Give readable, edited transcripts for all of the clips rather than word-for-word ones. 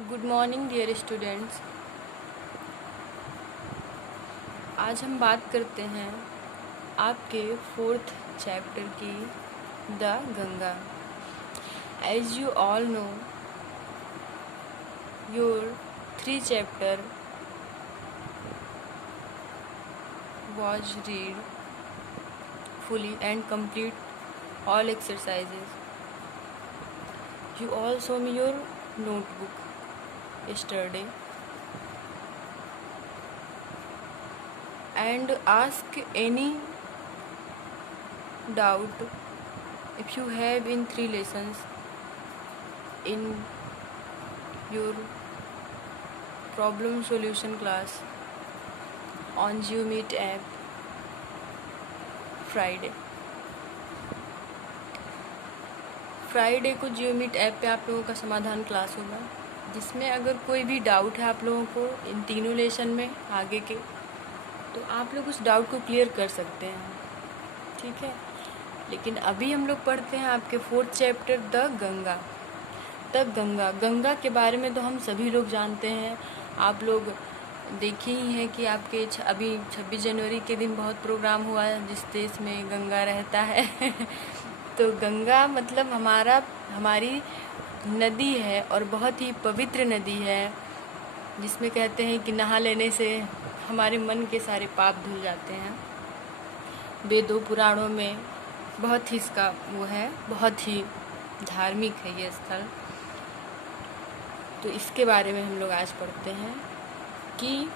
Good morning dear students. आज हम बात करते हैं आपके 4th चैप्टर की the Ganga. As you all know your 3 chapter was read fully and complete all exercises. You all show me your notebook yesterday and ask any doubt if you have in 3 lessons in your problem solution class on GeoMeet app Friday को GeoMeet app पे आप लोगों का समाधान class होगा, जिसमें अगर कोई भी डाउट है आप लोगों को इन तीनों लेसन में आगे के, तो आप लोग उस डाउट को क्लियर कर सकते हैं। ठीक है, लेकिन अभी हम लोग पढ़ते हैं आपके 4th chapter the Ganga. Ganga के बारे में तो हम सभी लोग जानते हैं। आप लोग देखे ही हैं कि आपके अभी 26 जनवरी के दिन बहुत प्रोग्राम हुआ है जिस देश में गंगा रहता है तो गंगा मतलब हमारी नदी है और बहुत ही पवित्र नदी है, जिसमें कहते हैं कि नहा लेने से हमारे मन के सारे पाप धुल जाते हैं। वेदों पुराणों में बहुत ही इसका वो है, बहुत ही धार्मिक है ये स्थल। तो इसके बारे में हम लोग आज पढ़ते हैं कि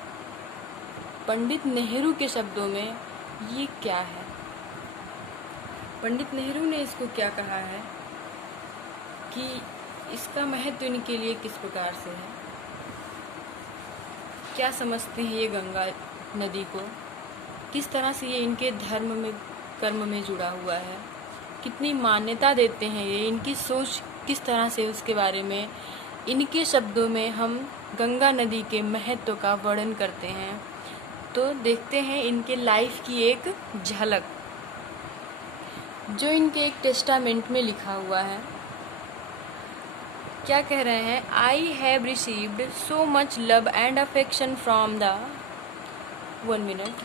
पंडित नेहरू के शब्दों में ये क्या है। पंडित नेहरू ने इसको क्या कहा है कि इसका महत्व इनके लिए किस प्रकार से है, क्या समझते हैं ये गंगा नदी को, किस तरह से ये इनके धर्म में कर्म में जुड़ा हुआ है, कितनी मान्यता देते हैं ये, इनकी सोच किस तरह से, उसके बारे में इनके शब्दों में हम गंगा नदी के महत्व का वर्णन करते हैं। तो देखते हैं इनके लाइफ की एक झलक जो इनके एक टेस्टामेंट में लिखा हुआ है। क्या कह रहे हैं? आई have received so much love and affection from the 1 minute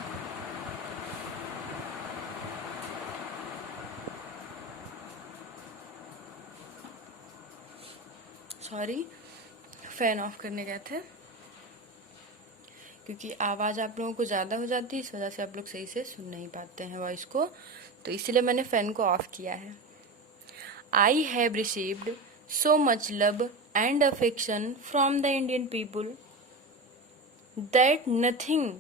sorry, fan of करने गए थे क्योंकि आवाज़ आप लोगों को ज़्यादा हो जाती है, इस वजह से आप लोग सही से सुन नहीं पाते हैं वॉइस को, तो इसीलिए मैंने फ़ैन को ऑफ किया है। I have received so much love and affection from the Indian people that nothing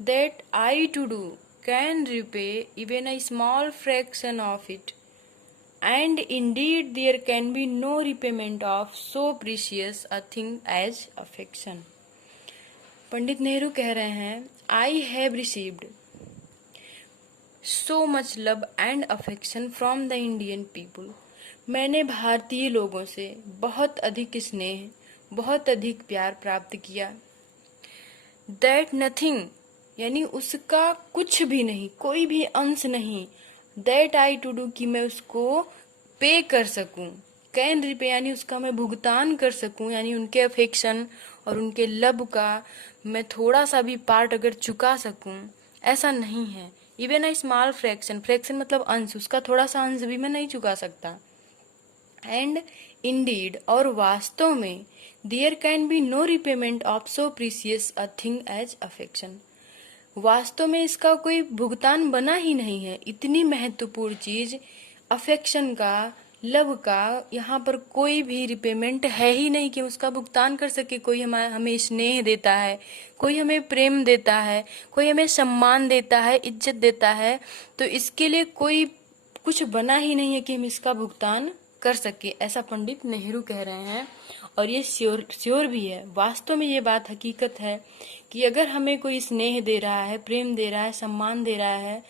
that I to do can repay even a small fraction of it, and indeed there can be no repayment of so precious a thing as affection. Pandit Nehru कह रहे हैं, I have received so much love and affection from the Indian people. मैंने भारतीय लोगों से बहुत अधिक स्नेह, बहुत अधिक प्यार प्राप्त किया। That nothing यानी उसका कुछ भी नहीं, कोई भी अंश नहीं, दैट आई टू डू कि मैं उसको पे कर सकूं, कैन रिपे यानी उसका मैं भुगतान कर सकूं, यानी उनके अफेक्शन और उनके लव का मैं थोड़ा सा भी पार्ट अगर चुका सकूं, ऐसा नहीं है। Even a small fraction, fraction मतलब अंश, उसका थोड़ा सा अंश भी मैं नहीं चुका सकता। एंड इंडीड और वास्तव में, there can be no repayment of so precious a thing as affection, वास्तव में इसका कोई भुगतान बना ही नहीं है। इतनी महत्वपूर्ण चीज अफेक्शन का, लव का, यहाँ पर कोई भी रिपेमेंट है ही नहीं कि उसका भुगतान कर सके। कोई हमें स्नेह देता है, कोई हमें प्रेम देता है, कोई हमें सम्मान देता है, इज्जत देता है, तो इसके लिए कोई कुछ बना ही नहीं है कि हम इसका भुगतान कर सके, ऐसा पंडित नेहरू कह रहे हैं। और ये श्योर भी है, वास्तव में ये बात हकीकत है कि अगर हमें कोई स्नेह दे रहा है, प्रेम दे रहा है, सम्मान दे रहा है,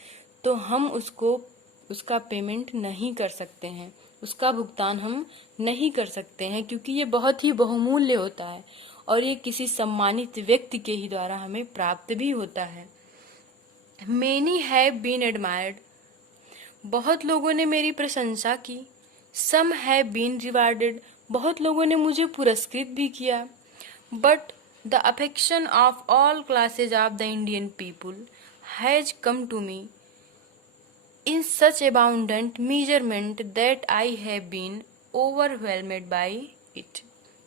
तो हम उसका पेमेंट नहीं कर सकते हैं, उसका भुगतान हम नहीं कर सकते हैं, क्योंकि ये बहुत ही बहुमूल्य होता है और ये किसी सम्मानित व्यक्ति के ही द्वारा हमें प्राप्त भी होता है। मेनी हैव बीन एडमायर्ड, बहुत लोगों ने मेरी प्रशंसा की। सम हैव बीन रिवार्डेड, बहुत लोगों ने मुझे पुरस्कृत भी किया। But the affection of all classes of the Indian people has come to me in such abundant measurement that I have been overwhelmed by it।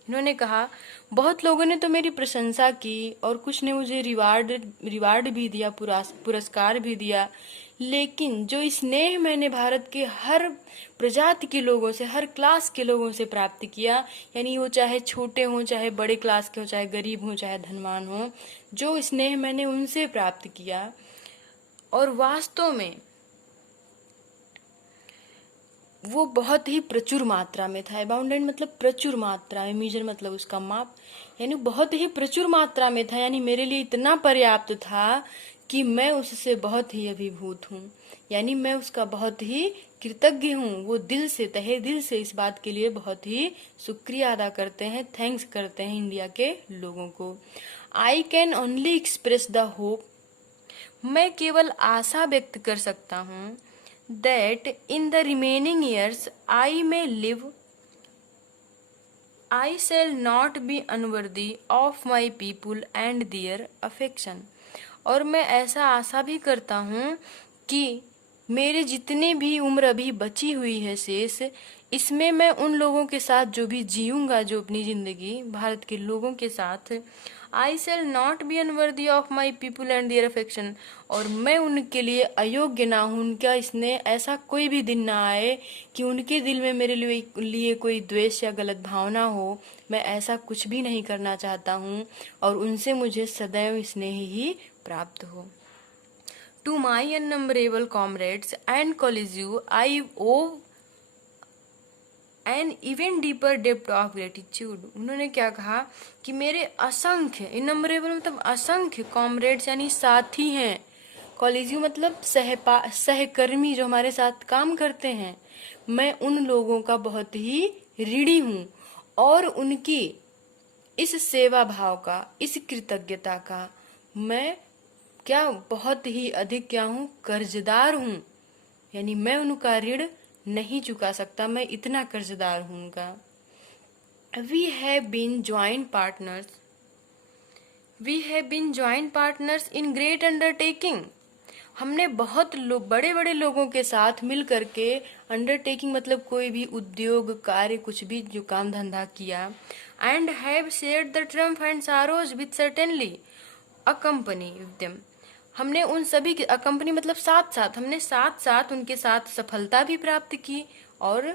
इन्होंने कहा, बहुत लोगों ने तो मेरी प्रशंसा की और कुछ ने मुझे रिवार्ड भी दिया, पुरस्कार भी दिया, लेकिन जो स्नेह मैंने भारत के हर प्रजाति के लोगों से, हर क्लास के लोगों से प्राप्त किया, यानी वो चाहे छोटे हों, चाहे बड़े क्लास के हों, चाहे गरीब हों, चाहे धनवान हों, जो स्नेह मैंने उनसे प्राप्त किया, और वास्तव में वो बहुत ही प्रचुर मात्रा में था। अबाउंडेंट मतलब प्रचुर मात्रा में, मीजर मतलब उसका माप, यानी बहुत ही प्रचुर मात्रा में था, यानी मेरे लिए इतना पर्याप्त था कि मैं उससे बहुत ही अभिभूत हूँ, यानी मैं उसका बहुत ही कृतज्ञ हूँ। वो दिल से, तहे दिल से इस बात के लिए बहुत ही शुक्रिया अदा करते हैं, थैंक्स करते हैं इंडिया के लोगों को। I can only express the hope, मैं केवल आशा व्यक्त कर सकता हूँ, that in the remaining years I may live, I shall not be unworthy of my people and their affection। और मैं ऐसा आशा भी करता हूँ कि मेरे जितने भी उम्र अभी बची हुई है शेष, इसमें मैं उन लोगों के साथ जो भी जीऊंगा, जो अपनी जिंदगी भारत के लोगों के साथ, I shall not be unworthy of my people and their affection, और मैं उनके लिए अयोग्य ना हूँ, उनका इसने ऐसा कोई भी दिन ना आए कि उनके दिल में मेरे लिए कोई द्वेष या गलत भावना हो। मैं ऐसा कुछ भी नहीं करना चाहता हूँ और उनसे मुझे सदैव स्नेह ही प्राप्त हो। To my innumerable comrades and colleagues I owe an even deeper depth of gratitude. उन्होंने क्या कहा कि मेरे असंख्य, इनम्बरेबल मतलब असंख्य कॉमरेड्स यानी साथी हैं, कॉलेजियू मतलब सहकर्मी जो हमारे साथ काम करते हैं, मैं उन लोगों का बहुत ही ऋणी हूँ और उनकी इस सेवा भाव का, इस कृतज्ञता का मैं क्या बहुत ही अधिक क्या हूँ, कर्जदार हूँ, यानी मैं उनका ऋण नहीं चुका सकता, मैं इतना कर्जदार हूँ उनका। We have been joint partners in great undertaking. हमने बहुत बड़े बड़े लोगों के साथ मिल करके, अंडरटेकिंग मतलब कोई भी उद्योग कार्य, कुछ भी जो काम धंधा किया, and have shared the triumph and sorrows with certainly a company with them. हमने उन सभी की, कंपनी मतलब साथ साथ, हमने साथ साथ उनके साथ सफलता भी प्राप्त की और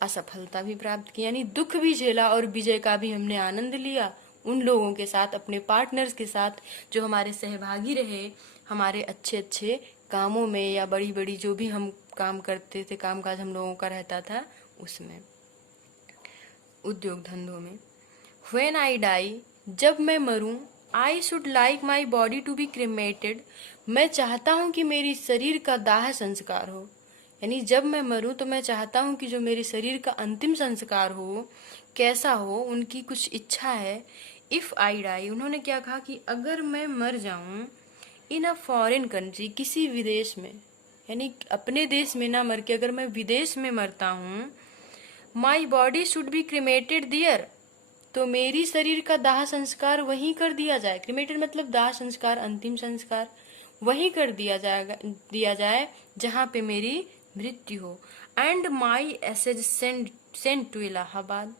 असफलता भी प्राप्त की, यानी दुख भी झेला और विजय का भी हमने आनंद लिया उन लोगों के साथ, अपने पार्टनर्स के साथ जो हमारे सहभागी रहे हमारे अच्छे अच्छे कामों में, या बड़ी बड़ी जो भी हम काम करते थे, कामकाज हम लोगों का रहता था उसमें, उद्योग धंधों में। When I die, जब मैं मरूं, I should like my body to be cremated। मैं चाहता हूं कि मेरी शरीर का दाह संस्कार हो, यानी जब मैं मरूं तो मैं चाहता हूं कि जो मेरे शरीर का अंतिम संस्कार हो, कैसा हो, उनकी कुछ इच्छा है। इफ आई डाई, उन्होंने क्या कहा कि अगर मैं मर जाऊं इन अ फॉरेन कंट्री, किसी विदेश में, यानी अपने देश में ना मर के अगर मैं विदेश में मरता हूँ, my body should be cremated there, तो मेरी शरीर का दाह संस्कार वहीं कर दिया जाए। क्रिमेटेड मतलब दाह संस्कार, अंतिम संस्कार वहीं कर दिया जाए जहां पे मेरी मृत्यु हो। And my ashes send to Allahabad,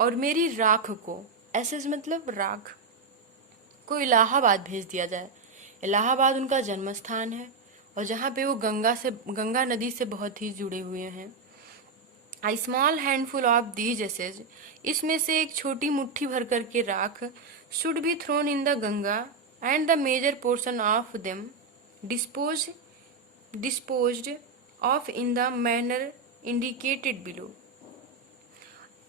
और मेरी राख को, एसेज मतलब राख को इलाहाबाद भेज दिया जाए। इलाहाबाद उनका जन्म स्थान है और जहाँ पे वो गंगा नदी से बहुत ही जुड़े हुए हैं। I small handful of these ashes, इसमें से एक छोटी मुट्ठी भर करके राख, should be thrown in the Ganga and the major portion of them disposed of in the manner indicated below.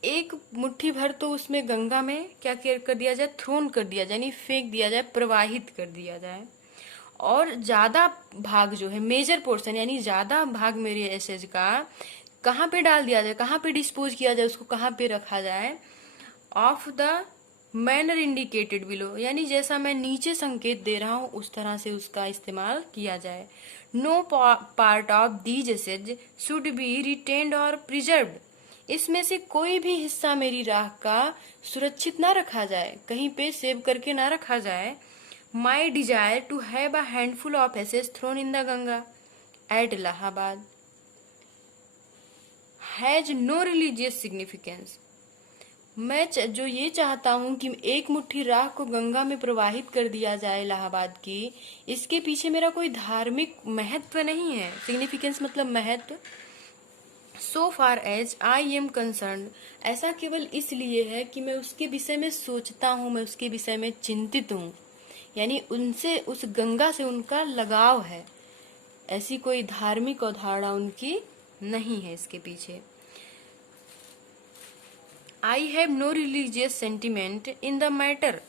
एक मुट्ठी भर तो उसमें गंगा में क्या कर दिया जाए, थ्रोन कर दिया जाए, यानी फेंक दिया जाए, प्रवाहित कर दिया जाए, और ज्यादा भाग जो है, मेजर पोर्शन यानी ज्यादा भाग मेरे एसेज का कहाँ पे डाल दिया जाए, कहाँ पे डिस्पोज किया जाए, उसको कहाँ पे रखा जाए, of the manner indicated below, यानी जैसा मैं नीचे संकेत दे रहा हूँ उस तरह से उसका इस्तेमाल किया जाए। No part of these ashes should be retained और प्रिजर्व्ड, इसमें से कोई भी हिस्सा मेरी राह का सुरक्षित ना रखा जाए, कहीं पे सेव करके ना रखा जाए। My desire to have a handful of ashes thrown in the Ganga at Allahabad has no religious significance. जो ये चाहता हूँ कि एक मुट्ठी राख को गंगा में प्रवाहित कर दिया जाए इलाहाबाद की, इसके पीछे मेरा कोई धार्मिक महत्व नहीं है। सिग्निफिकेंस मतलब महत्व। So far as I am concerned, ऐसा केवल इसलिए है कि मैं उसके विषय में सोचता हूँ, मैं उसके विषय में चिंतित हूँ, यानी उनसे, उस गंगा से उनका लगाव है। ऐसी कोई धार्मिक अवधारणा उनकी नहीं है इसके पीछे। I have no religious sentiment in the matter,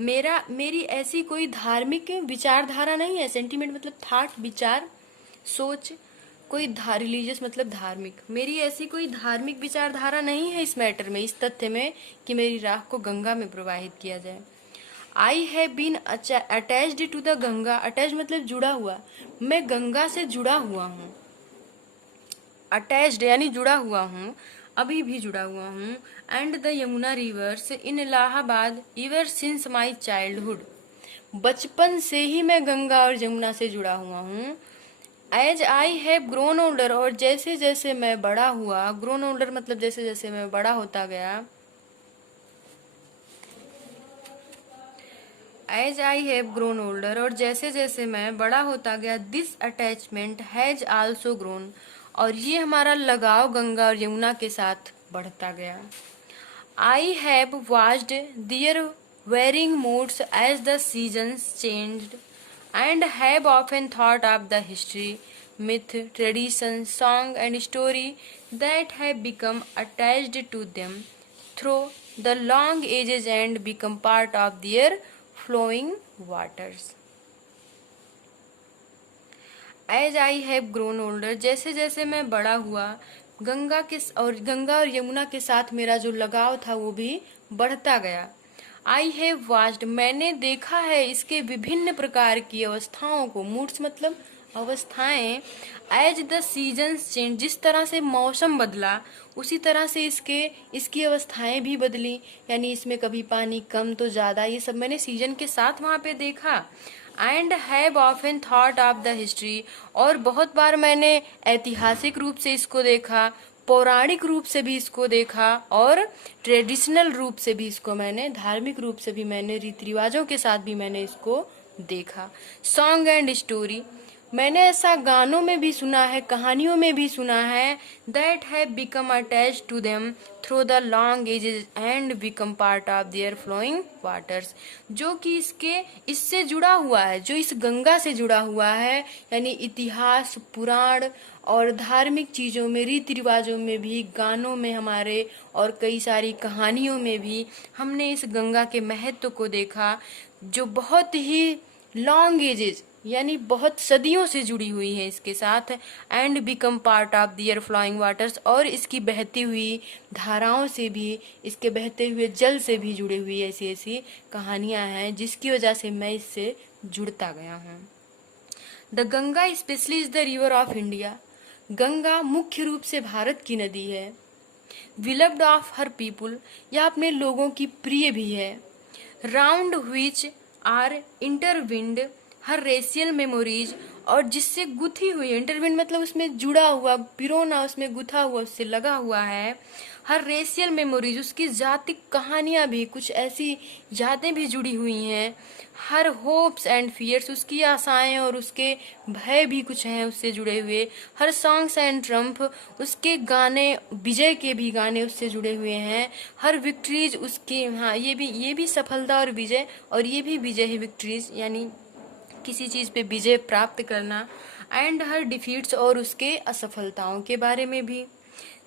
मेरी ऐसी कोई धार्मिक विचारधारा नहीं है। सेंटिमेंट मतलब थॉट, विचार, सोच। कोई रिलीजियस मतलब धार्मिक, मेरी ऐसी कोई धार्मिक विचारधारा नहीं है इस मैटर में, इस तथ्य में कि मेरी राख को गंगा में प्रवाहित किया जाए। I have been attached to the Ganga, attach मतलब जुड़ा हुआ, मैं गंगा से जुड़ा हुआ हूँ। अटैच्ड यानी जुड़ा हुआ हूँ, अभी भी जुड़ा हुआ हूँ। And the Yamuna reverse in Allahabad ever since my childhood, बचपन से ही मैं गंगा और यमुना से जुड़ा हुआ हूँ। As I have grown older, और जैसे जैसे मैं बड़ा हुआ, ग्रोन ओल्डर मतलब जैसे जैसे मैं बड़ा होता गया। As I have grown older, और जैसे जैसे मैं बड़ा होता गया, this attachment has also grown, और ये हमारा लगाव गंगा और यमुना के साथ बढ़ता गया। I have watched their varying moods as the seasons changed and have often thought of the history, myth, tradition, song and story that have become attached to them through the long ages and become part of their flowing waters. As I have grown older, जैसे जैसे मैं बड़ा हुआ, गंगा और यमुना के साथ मेरा जो लगाव था वो भी बढ़ता गया। आई हैव वॉच्ड, मैंने देखा है इसके विभिन्न प्रकार की अवस्थाओं को, मूड्स मतलब अवस्थाएं। एज द सीजन्स चेंज, जिस तरह से मौसम बदला उसी तरह से इसकी अवस्थाएं भी बदली, यानी इसमें कभी पानी कम तो ज्यादा, ये सब मैंने सीजन के साथ वहां पे देखा। And have often thought of the history, और बहुत बार मैंने ऐतिहासिक रूप से इसको देखा, पौराणिक रूप से भी इसको देखा, और ट्रेडिशनल रूप से भी इसको मैंने, धार्मिक रूप से भी मैंने, रीति रिवाजों के साथ भी मैंने इसको देखा। सॉन्ग एंड स्टोरी, मैंने ऐसा गानों में भी सुना है, कहानियों में भी सुना है। That have become attach to them through the long ages and become part of their flowing waters, जो कि इससे जुड़ा हुआ है, जो इस गंगा से जुड़ा हुआ है, यानी इतिहास, पुराण और धार्मिक चीजों में, रीति रिवाजों में भी, गानों में हमारे, और कई सारी कहानियों में भी हमने इस गंगा के महत्व को देखा, जो बहुत ही लॉन्ग एजेस यानी बहुत सदियों से जुड़ी हुई है इसके साथ। And become part of their flowing waters, और इसकी बहती हुई धाराओं से भी, इसके बहते हुए जल से भी जुड़ी हुई ऐसी ऐसी कहानियां हैं, जिसकी वजह से मैं इससे जुड़ता गया हूँ। The Ganga specially is the river of India, Ganga मुख्य रूप से भारत की नदी है। विलव्ड ऑफ हर पीपुल, यह अपने लोगों की प्रिय भी है। Round which are intertwined her racial memories, और जिससे गुथी हुई, इंटरविंड मतलब उसमें जुड़ा हुआ, पिरोना, उसमें गुथा हुआ, उससे लगा हुआ है। हर रेशियल मेमोरीज, उसकी जातिक कहानियां भी, कुछ ऐसी यादें भी जुड़ी हुई हैं। हर होप्स एंड फियर्स, उसकी आशाएं और उसके भय भी कुछ हैं उससे जुड़े हुए। हर सॉन्ग्स एंड ट्रम्प, उसके गाने, विजय के भी गाने उससे जुड़े हुए हैं। हर विक्ट्रीज उसकी, हाँ ये भी सफलता और विजय, और ये भी विजय है, विक्ट्रीज यानी किसी चीज पे विजय प्राप्त करना। एंड हर डिफीट्स, और उसके असफलताओं के बारे में भी।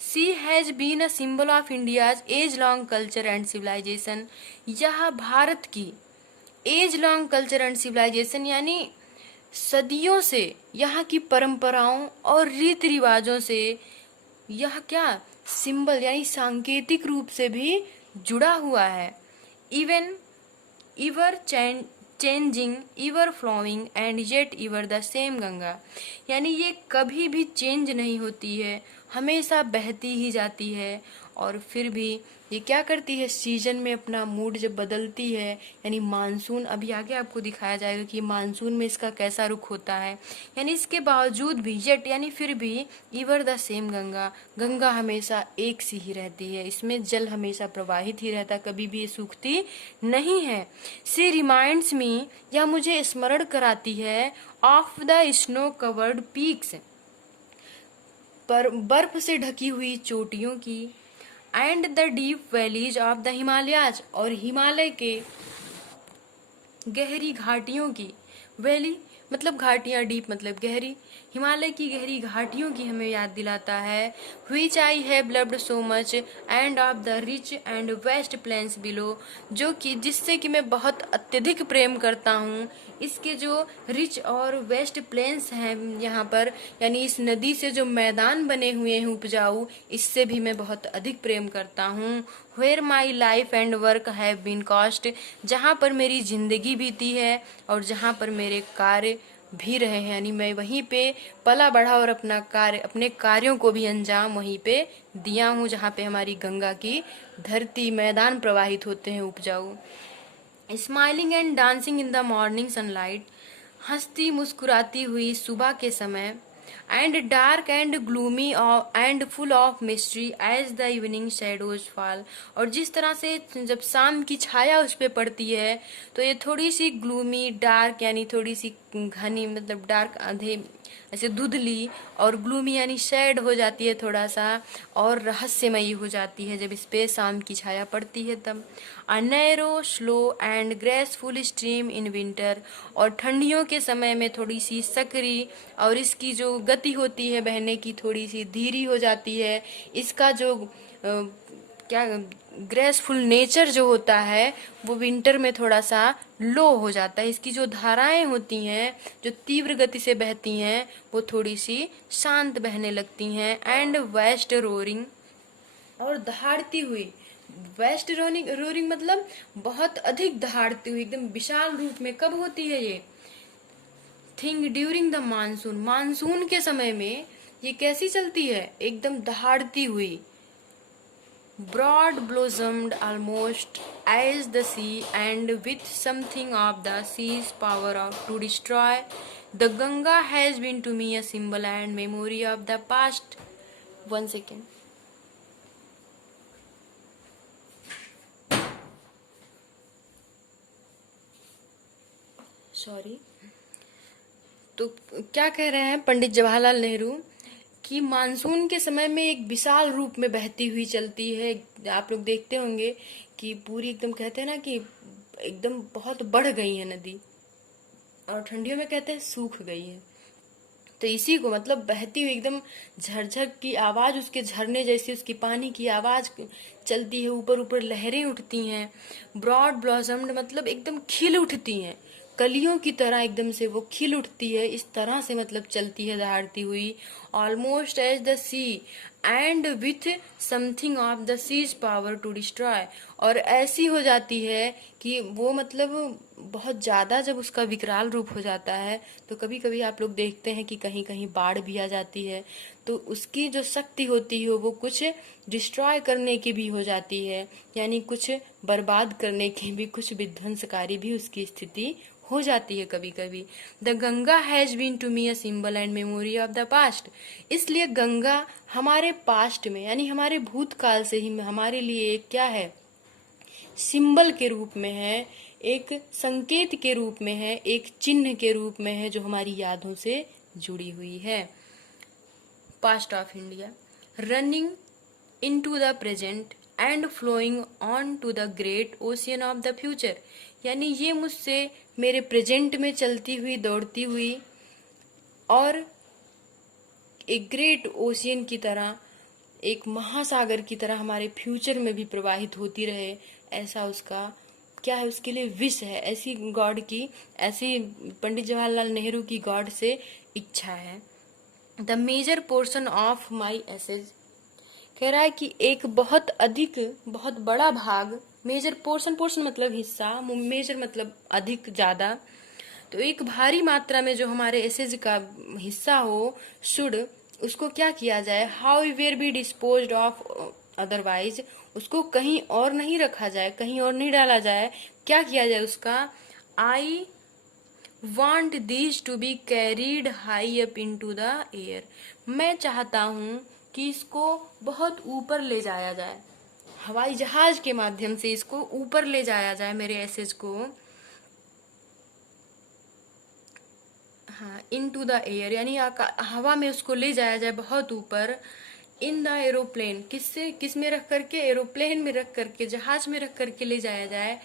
She has been a symbol of India's age long culture and civilisation, यह भारत की age long culture and civilisation यानी सदियों से यहाँ की परंपराओं और रीति रिवाजों से यह क्या सिंबल यानी सांकेतिक रूप से भी जुड़ा हुआ है। Even ever changing, ever flowing and yet ever the same Ganga, यानी ये कभी भी चेंज नहीं होती है हमेशा बहती ही जाती है। और फिर भी ये क्या करती है, सीजन में अपना मूड जब बदलती है, यानी मानसून, अभी आगे आपको दिखाया जाएगा कि मानसून में इसका कैसा रुख होता है। यानी इसके बावजूद भी, येट यानी फिर भी, इवर द सेम गंगा, गंगा हमेशा एक सी ही रहती है, इसमें जल हमेशा प्रवाहित ही रहता, कभी भी ये सूखती नहीं है। सी रिमाइंड्स मी, यह मुझे स्मरण कराती है, of the snow covered peaks, पर बर्फ से ढकी हुई चोटियों की, and the deep valleys of the Himalayas, और हिमालय के गहरी घाटियों की। वैली मतलब घाटियां, डीप मतलब गहरी, हिमालय की गहरी घाटियों की हमें याद दिलाता है। Which I have loved so much, and of the rich and vast plains below, जो कि जिससे कि मैं बहुत अत्यधिक प्रेम करता हूँ। इसके जो रिच और वेस्ट प्लेन्स हैं यहाँ पर, यानी इस नदी से जो मैदान बने हुए हैं उपजाऊ, इससे भी मैं बहुत अधिक प्रेम करता हूँ। Where my life and work have been cast, जहाँ पर मेरी जिंदगी बीती है और जहाँ पर मेरे कार्य भी रहे हैं, यानी मैं वहीं पे पला बढ़ा और अपने कार्यों को भी अंजाम वहीं पे दिया हूँ, जहाँ पे हमारी गंगा की धरती मैदान प्रवाहित होते हैं उपजाऊ। Smiling and dancing in the morning sunlight, हंसती मुस्कुराती हुई सुबह के समय, and dark and gloomy and full of mystery as the evening shadows fall, और जिस तरह से जब शाम की छाया उस पर पड़ती है तो ये थोड़ी सी ग्लूमी, डार्क यानी थोड़ी सी घनी, मतलब डार्क, अंधे, ऐसे धुंधली, और ग्लूमी यानी शेड हो जाती है थोड़ा सा, और रहस्यमयी हो जाती है जब इस पे शाम की छाया पड़ती है तब। A narrow slow and graceful stream in winter, और ठंडियों के समय में थोड़ी सी सकरी, और इसकी जो गति होती है बहने की थोड़ी सी धीरी हो जाती है। इसका जो क्या ग्रेसफुल नेचर जो होता है वो विंटर में थोड़ा सा लो हो जाता है। इसकी जो धाराएं होती हैं जो तीव्र गति से बहती हैं वो थोड़ी सी शांत बहने लगती हैं। एंड वेस्ट रोरिंग, और दहाड़ती हुई, वेस्ट रोरिंग, रोरिंग मतलब बहुत अधिक दहाड़ती हुई, एकदम विशाल रूप में कब होती है ये thing, during the monsoon, monsoon के समय में ये कैसी चलती है, एकदम दहाड़ती हुई। Broad blossomed almost as the sea, and with something of the sea's power to destroy, the Ganga has been to me a symbol and memory of the past. 1 second. Sorry. तो क्या कह रहे हैं पंडित जवाहरलाल नेहरू कि मानसून के समय में एक विशाल रूप में बहती हुई चलती है। आप लोग देखते होंगे कि पूरी एकदम, कहते हैं ना कि एकदम बहुत बढ़ गई है नदी, और ठंडियों में कहते हैं सूख गई है। तो इसी को मतलब बहती हुई एकदम झरझर की आवाज, उसके झरने जैसी उसकी पानी की आवाज चलती है, ऊपर ऊपर लहरें उठती हैं। ब्रॉड ब्लॉसम्ड मतलब एकदम खिल उठती हैं, कलियों की तरह एकदम से वो खिल उठती है, इस तरह से मतलब चलती है दहाड़ती हुई। Almost as the sea and with something of the sea's power to destroy, और ऐसी हो जाती है कि वो मतलब बहुत ज्यादा जब उसका विकराल रूप हो जाता है तो कभी कभी आप लोग देखते हैं कि कहीं कहीं बाढ़ भी आ जाती है, तो उसकी जो शक्ति होती है वो कुछ डिस्ट्रॉय करने की भी हो जाती है, यानी कुछ बर्बाद करने की भी, कुछ विध्वंसकारी भी उसकी स्थिति हो जाती है कभी कभी। The Ganga has been to me a symbol and memory of the past, इसलिए गंगा हमारे पास्ट में यानी हमारे भूतकाल से ही हमारे लिए एक क्या है, सिंबल के रूप में है, एक संकेत के रूप में है, एक चिन्ह के रूप में है जो हमारी यादों से जुड़ी हुई है। Past of India, running into the present and flowing on to the great ocean of the future, यानी ये मुझसे मेरे प्रेजेंट में चलती हुई, दौड़ती हुई, और एक ग्रेट ओशियन की तरह, एक महासागर की तरह हमारे फ्यूचर में भी प्रवाहित होती रहे, ऐसा उसका क्या है, उसके लिए विश है, ऐसी गॉड की, ऐसी पंडित जवाहरलाल नेहरू की गॉड से इच्छा है। The major portion of my essays, कह रहा है कि एक बहुत अधिक, बहुत बड़ा भाग, मेजर पोर्शन, पोर्शन मतलब हिस्सा, मेजर मतलब अधिक, ज्यादा, तो एक भारी मात्रा में जो हमारे एसेज का हिस्सा हो, शुड उसको क्या किया जाए, however be disposed of otherwise, उसको कहीं और नहीं रखा जाए, कहीं और नहीं डाला जाए, क्या किया जाए उसका, आई want these to be carried high up into the air, मैं चाहता हूं कि इसको बहुत ऊपर ले जाया जाए, हवाई जहाज के माध्यम से इसको ऊपर ले जाया जाए, मेरे एसेज को, हाँ, इनटू द एयर यानी हवा में उसको ले जाया जाए बहुत ऊपर, इन द एरोप्लेन, किस में रख करके, एरोप्लेन में रख करके, जहाज में रख करके ले जाया जाए,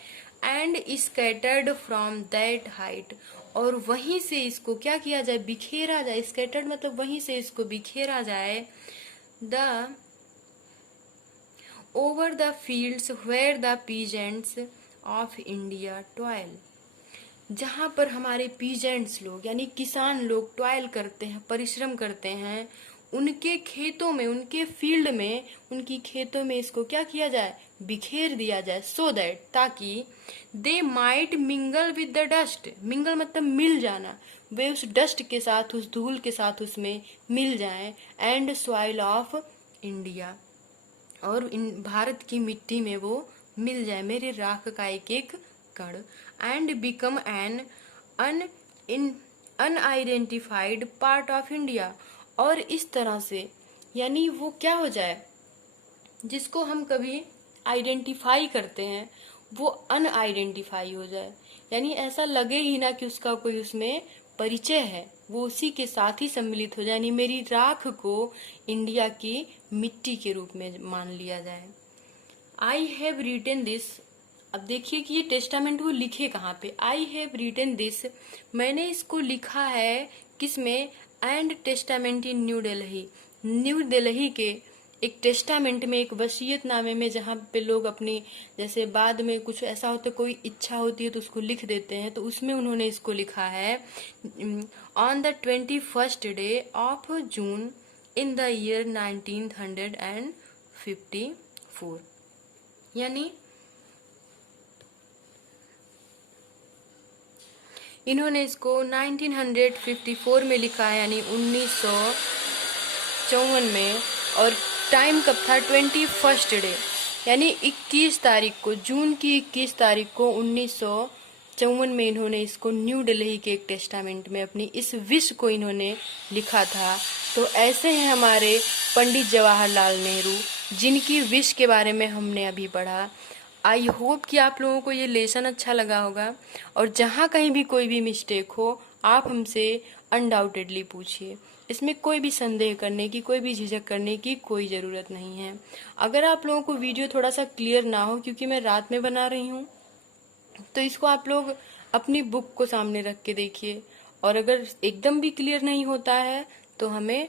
and scattered from that height, और वहीं से इसको क्या किया जाए, बिखेरा जाए, स्कैटर्ड मतलब वहीं से इसको बिखेरा जाए, the over the fields where the peasants of India toil, जहां पर हमारे पीजेंट्स लोग यानी किसान लोग टॉयल करते हैं, परिश्रम करते हैं, उनके खेतों में, उनके फील्ड में, उनकी खेतों में इसको क्या किया जाए, बिखेर दिया जाए, सो दैट, ताकि they might mingle with the dust, mingle मतलब मिल जाना, वे उस डस्ट के साथ, उस धूल के साथ उसमें मिल जाएं, एंड सॉइल ऑफ इंडिया, और इन भारत की मिट्टी में वो मिल जाए, मेरे राख का एक एक कण, and become an unidentified part of India, और इस तरह से यानी वो क्या हो जाए, जिसको हम कभी आइडेंटिफाई करते हैं वो अनआइडेंटिफाई हो जाए, यानी ऐसा लगे ही ना कि उसका कोई उसमें परिचय है, वो उसी के साथ ही सम्मिलित हो जाए, यानी मेरी राख को इंडिया की मिट्टी के रूप में मान लिया जाए। आई हैव रिटन दिस, अब देखिए कि ये टेस्टामेंट वो लिखे कहाँ पे, आई हैव रिटन दिस, मैंने इसको लिखा है किसमें, and testament in new Delhi, new Delhi के एक टेस्टामेंट में, एक वसीयतनामे में, जहाँ पे लोग अपनी, जैसे बाद में कुछ ऐसा होता है, कोई इच्छा होती है तो उसको लिख देते हैं, तो उसमें उन्होंने इसको लिखा है, on the 21st day of June in the year 1954, यानी इन्होंने इसको 1954 में लिखा है, यानी 1954 में, और टाइम कब था, 21st डे, यानी 21 तारीख को, जून की 21 तारीख को 1954 में इन्होंने इसको न्यू दिल्ली के एक टेस्टामेंट में अपनी इस विश को इन्होंने लिखा था। तो ऐसे हैं हमारे पंडित जवाहरलाल नेहरू, जिनकी विश के बारे में हमने अभी पढ़ा। आई होप कि आप लोगों को ये लेसन अच्छा लगा होगा, और जहाँ कहीं भी कोई भी मिस्टेक हो आप हमसे अनडाउटेडली पूछिए, इसमें कोई भी संदेह करने की, कोई भी झिझक करने की कोई ज़रूरत नहीं है। अगर आप लोगों को वीडियो थोड़ा सा क्लियर ना हो, क्योंकि मैं रात में बना रही हूँ, तो इसको आप लोग अपनी बुक को सामने रख के देखिए, और अगर एकदम भी क्लियर नहीं होता है तो हमें